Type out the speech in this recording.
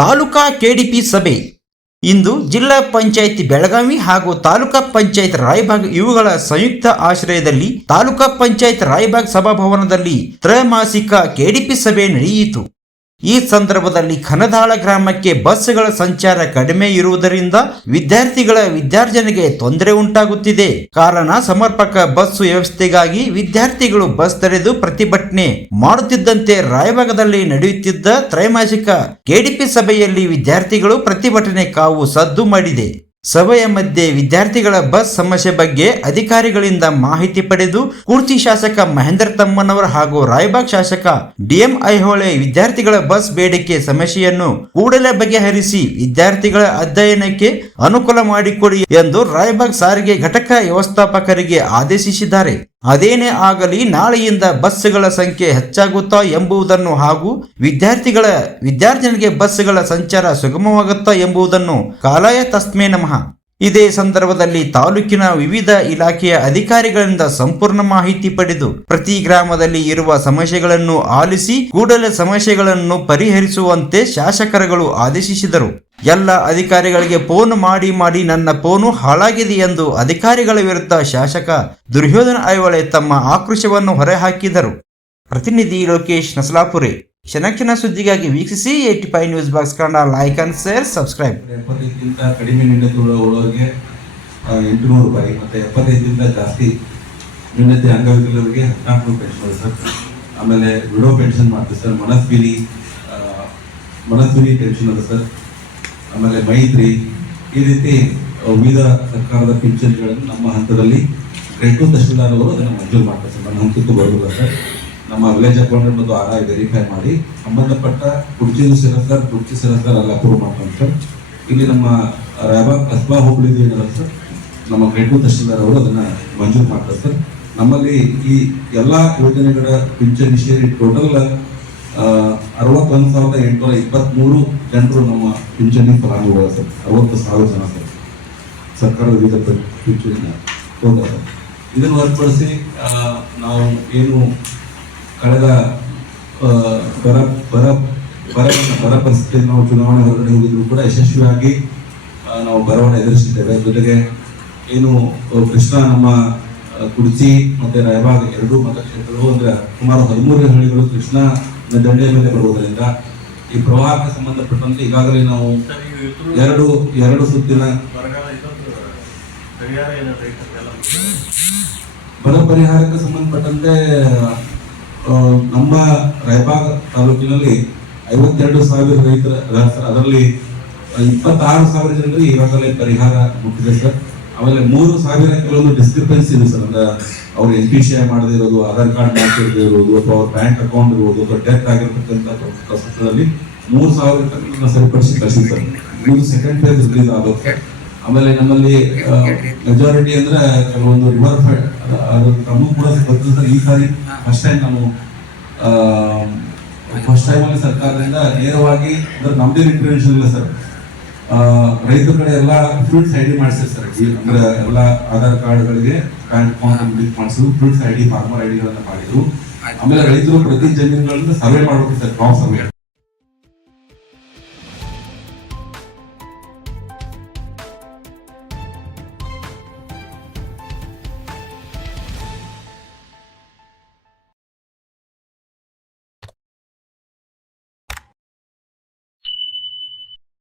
Taluka KDP ಸಭೆ. ಇಂದು ಜಿಲ್ಲಾ ಪಂಚಾಯತ್ ಬೆಳಗಾವಿ ಹಾಗೂ ತಾಲೂಕಾ ಪಂಚಾಯತ್ ರಾಯಬಾಗ್ ಇವುಗಳ ಸಂಯುಕ್ತ ಆಶ್ರಯದಲ್ಲಿ ತಾಲೂಕಾ ಪಂಚಾಯತ್ ರಾಯಬಾಗ್ ಸಭಾಭವನದಲ್ಲಿ ತ್ರೈಮಾಸಿಕ ಕೆಡಿಪಿ ಸಭೆ ನಡೆಯಿತು. ಈ ಸಂದರ್ಭದಲ್ಲಿ ಕನದಾಳ ಗ್ರಾಮಕ್ಕೆ ಬಸ್ಗಳ ಸಂಚಾರ ಕಡಿಮೆ ಇರುವುದರಿಂದ ವಿದ್ಯಾರ್ಥಿಗಳ ವಿದ್ಯಾರ್ಜನೆಗೆ ತೊಂದರೆ ಉಂಟಾಗುತ್ತಿದೆ. ಕಾರಣ, ಸಮರ್ಪಕ ಬಸ್ ವ್ಯವಸ್ಥೆಗಾಗಿ ವಿದ್ಯಾರ್ಥಿಗಳು ಬಸ್ ತಡೆದು ಪ್ರತಿಭಟನೆ ಮಾಡುತ್ತಿದ್ದಂತೆ ರಾಯಭಾಗದಲ್ಲಿ ನಡೆಯುತ್ತಿದ್ದ ತ್ರೈಮಾಸಿಕ ಕೆಡಿಪಿ ಸಭೆಯಲ್ಲಿ ವಿದ್ಯಾರ್ಥಿಗಳು ಪ್ರತಿಭಟನೆ ಕಾವು ಸದ್ದು ಮಾಡಿದೆ. ಸಭೆಯ ಮಧ್ಯೆ ವಿದ್ಯಾರ್ಥಿಗಳ ಬಸ್ ಸಮಸ್ಯೆ ಬಗ್ಗೆ ಅಧಿಕಾರಿಗಳಿಂದ ಮಾಹಿತಿ ಪಡೆದು ಕುರ್ಚಿ ಶಾಸಕ ಮಹೇಂದ್ರ ತಮ್ಮನವರ್ ಹಾಗೂ ರಾಯಬಾಗ್ ಶಾಸಕ ಡಿಎಂ ಐಹೊಳೆ ವಿದ್ಯಾರ್ಥಿಗಳ ಬಸ್ ಬೇಡಿಕೆ ಸಮಸ್ಯೆಯನ್ನು ಕೂಡಲೇ ಬಗೆಹರಿಸಿ ವಿದ್ಯಾರ್ಥಿಗಳ ಅಧ್ಯಯನಕ್ಕೆ ಅನುಕೂಲ ಮಾಡಿಕೊಡಿ ಎಂದು ರಾಯಬಾಗ್ ಸಾರಿಗೆ ಘಟಕ ವ್ಯವಸ್ಥಾಪಕರಿಗೆ ಆದೇಶಿಸಿದ್ದಾರೆ. ಅದೇನೇ ಆಗಲಿ ನಾಳೆಯಿಂದ ಬಸ್ಗಳ ಸಂಖ್ಯೆ ಹೆಚ್ಚಾಗುತ್ತಾ ಎಂಬುದನ್ನು ಹಾಗೂ ವಿದ್ಯಾರ್ಥಿಗಳ ವಿದ್ಯಾರ್ಥಿನಿಗೆ ಬಸ್ಗಳ ಸಂಚಾರ ಸುಗಮವಾಗುತ್ತಾ ಎಂಬುದನ್ನು ಕಾಲಾಯ ತಸ್ಮೇ ನಮಃ. ಇದೇ ಸಂದರ್ಭದಲ್ಲಿ ತಾಲೂಕಿನ ವಿವಿಧ ಇಲಾಖೆಯ ಅಧಿಕಾರಿಗಳಿಂದ ಸಂಪೂರ್ಣ ಮಾಹಿತಿ ಪಡೆದು ಪ್ರತಿ ಗ್ರಾಮದಲ್ಲಿ ಇರುವ ಸಮಸ್ಯೆಗಳನ್ನು ಆಲಿಸಿ ಕೂಡಲೇ ಸಮಸ್ಯೆಗಳನ್ನು ಪರಿಹರಿಸುವಂತೆ ಶಾಸಕರುಗಳು ಆದೇಶಿಸಿದರು. ಎಲ್ಲ ಅಧಿಕಾರಿಗಳಿಗೆ ಫೋನ್ ಮಾಡಿ ಮಾಡಿ ನನ್ನ ಫೋನು ಹಾಳಾಗಿದೆ ಎಂದು ಅಧಿಕಾರಿಗಳ ವಿರುದ್ಧ ಶಾಸಕ ದುರ್ಯೋಧನ ಐವಳೆ ತಮ್ಮ ಆಕ್ರೋಶವನ್ನು ಹೊರಹಾಕಿದರು. ಪ್ರತಿನಿಧಿ ಲೋಕೇಶ್ ನಸಲಾಪುರೆ ಕ್ಷಣ ಕ್ಷಣ ಸುದ್ದಿಗಾಗಿ ವೀಕ್ಷಿಸಿ eighty five news box Kannada like and share, subscribe. ಎಪ್ಪತ್ತೈದಕ್ಕಿಂತ ಕಡಿಮೆ ನ್ಯೂನತೆ ಉಳ್ಳವರಿಗೆ ಎಂಟುನೂರು ರೂಪಾಯಿ ಮತ್ತು ಎಪ್ಪತ್ತೈದಕ್ಕಿಂತ ಜಾಸ್ತಿ ನಿಂಡತೆ ಅಂಗವಿಕಲರಿಗೆ ಹದಿನಾಲ್ಕು ಪೆನ್ಷನ್ ಸರ್. ಆಮೇಲೆ ವಿಡೋ ಪೆನ್ಷನ್ ಮಾಡ್ತೀವಿ ಸರ್ ಮನಸ್ವಿನಿ ಮನಸ್ವಿನಿ ಪೆನ್ಷನ್ ಅದ ಸರ್. ಆಮೇಲೆ ಮೈತ್ರಿ ಈ ರೀತಿ ವಿವಿಧ ಸರ್ಕಾರದ ಪಿಂಚಣಿಗಳನ್ನು ನಮ್ಮ ಹಂತದಲ್ಲಿ ರೇಟು ತಹಶೀಲ್ದಾರ್ ಅವರು ಅದನ್ನು ಮಂಜೂರು ಮಾಡ್ತಾರೆ. ಸರ್ ಹಂತಕ್ಕೂ ಬರೋದಿಲ್ಲ ನಮ್ಮ ವಿಲೇಜ್ ಅಕೌಂಟೆಂಟ್ ಮತ್ತು ಆರ್ ಐ ವೆರಿಫೈ ಮಾಡಿ, ಸಂಬಂಧಪಟ್ಟ ಕುರ್ಚಿ ಸರ್. ಕುರ್ಚಿ ಸರ್ ಎಲ್ಲ ಅಪ್ರೂವ್ ಮಾಡ್ತಾರೆ ಸರ್. ಇಲ್ಲಿ ನಮ್ಮ ರಾಯಬಾಗ್ ಕಸ್ಬಾ ಹೋಬಳಿದು ಏನಲ್ಲ ಸರ್, ನಮ್ಮ ಗ್ರೇಟು ತಹಶೀಲ್ದಾರ್ ಅವರು ಅದನ್ನು ಮಂಜೂರು ಮಾಡ್ತಾರೆ ಸರ್. ನಮ್ಮಲ್ಲಿ ಈ ಎಲ್ಲ ಯೋಜನೆಗಳ ಪಿಂಚಣಿ ಸೇರಿ ಟೋಟಲ್ ಅರವತ್ತೊಂದು ಸಾವಿರದ ಎಂಟುನೂರ ಇಪ್ಪತ್ತ್ಮೂರು ಜನರು ನಮ್ಮ ಪಿಂಚಣಿ ಫಲಾನುಭವಿಗಳು ಸರ್. ಅರವತ್ತು ಸಾವಿರ ಜನ ಸರ್. ಸರ್ಕಾರದ ವಿವಿಧ ಪಿಂಚಣಿನ ಹೋದ ಇದನ್ನು ಹೊರತುಪಡಿಸಿ ನಾವು ಏನು ಕಳೆದ ಬರ ಬರ ಬರ ಬರ ಪರಿಸ್ಥಿತಿ ನಾವು ಚುನಾವಣೆ ಹೊರಗಡೆ ಹೋಗಿದ್ರು ಕೂಡ ಯಶಸ್ವಿಯಾಗಿ ನಾವು ಬರವಣ ಎದುರಿಸಿದ್ದೇವೆ ಜೊತೆಗೆ, ಏನು, ಕೃಷ್ಣ ನಮ್ಮ ಕುಡ್ಚಿ ಮತ್ತೆ ರಾಯಬಾಗ್ ಎರಡು ಮತಕ್ಷೇತ್ರಗಳು, ಅಂದ್ರೆ ಸುಮಾರು ಹದಿಮೂರು ಹಳ್ಳಿಗಳು ಕೃಷ್ಣ ದಂಡೆಯ ಮೇಲೆ ಬರುವುದರಿಂದ ಈ ಪ್ರವಾಹಕ್ಕೆ ಸಂಬಂಧಪಟ್ಟಂತೆ ಈಗಾಗಲೇ ನಾವು ಎರಡು ಎರಡು ಸುತ್ತಿನ ಬರ ಪರಿಹಾರಕ್ಕೆ ಸಂಬಂಧಪಟ್ಟಂತೆ ನಮ್ಮ ರಾಯಬಾಗ್ ತಾಲೂಕಿನಲ್ಲಿ ಐವತ್ತೆರಡು ಸಾವಿರ ರೈತರ ಅದರಲ್ಲಿ ಇಪ್ಪತ್ತಾರು ಸಾವಿರ ಜನರಿಗೆ ಈಗಾಗಲೇ ಪರಿಹಾರ ಮುಟ್ಟಿದೆ ಸರ್. ಆಮೇಲೆ ಮೂರು ಸಾವಿರ ಕೆಲವೊಂದು ಡಿಸ್ಕ್ರಿಪೆನ್ಸಿ ಇದೆ ಸರ್. ಅಂದ್ರೆ ಅವ್ರು ಎನ್ ಪಿ ಸಿ ಐ ಮಾಡದೇ ಇರೋದು, ಆಧಾರ್ ಕಾರ್ಡ್ ಮಾಡ್ತಿರದೇ ಇರೋದು ಅಥವಾ ಅವ್ರ ಬ್ಯಾಂಕ್ ಅಕೌಂಟ್ ಇರ್ಬೋದು, ಅಥವಾ ಡೆತ್ ಆಗಿರ್ತಕ್ಕಂಥ ಪ್ರಸ್ತುತದಲ್ಲಿ ಮೂರು ಸಾವಿರ ತನಕ ಸರಿಪಡಿಸಿ ಕಳಿಸಿ ಸರ್. ಇದು ಸೆಕೆಂಡ್ ಫೇಸ್ ರಿಲೀಸ್ ಆಗುತ್ತೆ ಆಮೇಲೆ ನಮ್ಮಲ್ಲಿ ಮೆಜಾರಿಟಿ ಅಂದ್ರೆ ಕೆಲವೊಂದು ರಿವರ್ ಫೈಡ್ ಅದು ತಮ್ಮ ಕೂಡ ಗೊತ್ತಿಲ್ಲ ಸರ್. ಈ ಸಾರಿ ಫಸ್ಟ್ ಟೈಮ್ ನಾವು ಫಸ್ಟ್ ಟೈಮ್ ಅಲ್ಲಿ ಸರ್ಕಾರದಿಂದ ನೇರವಾಗಿ ಅಂದ್ರೆ ನಮ್ದೇ ಇಂಟರ್ವೆನ್ಷನ್ ಇಲ್ಲ ಸರ್. ರೈತರ ಕಡೆ ಎಲ್ಲ ಫ್ರೂಟ್ಸ್ ಐ ಡಿ ಮಾಡಿಸಿದೆ ಸರ್ ಅಂದ್ರೆ ಎಲ್ಲ ಆಧಾರ್ ಕಾರ್ಡ್ಗಳಿಗೆ ಲಿಂಕ್ ಮಾಡಿಸಿದ್ರು fruits I D farmer I ಡಿಗಳನ್ನ ಮಾಡಿದ್ರು. ಆಮೇಲೆ ರೈತರು ಪ್ರತಿ ಜಮೀನುಗಳನ್ನ ಸರ್ವೆ ಮಾಡಬೇಕು ಸರ್ ಕ್ರಾಪ್ ಸರ್ವೆ